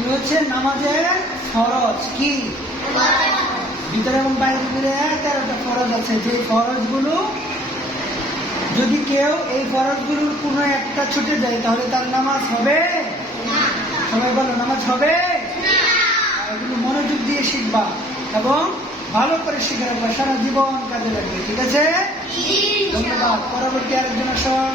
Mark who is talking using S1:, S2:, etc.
S1: হচ্ছে নামাজের ফরজ কি? ভিতরে এবং বাইরে মিলে তেরোটা ফরজ আছে। যে ফরজগুলো যদি কেউ এই ফরজগুলোর কোন একটা ছুটে যায় তাহলে তার নামাজ হবে? সবাই বলো নামাজ হবে? এগুলো মনোযোগ দিয়ে শিখবা এবং ভালো করে শিখে রাখবা। সারা জীবন কাজে লাগবে ঠিক আছে? ধন্যবাদ। পরবর্তী আরেকজন আসন।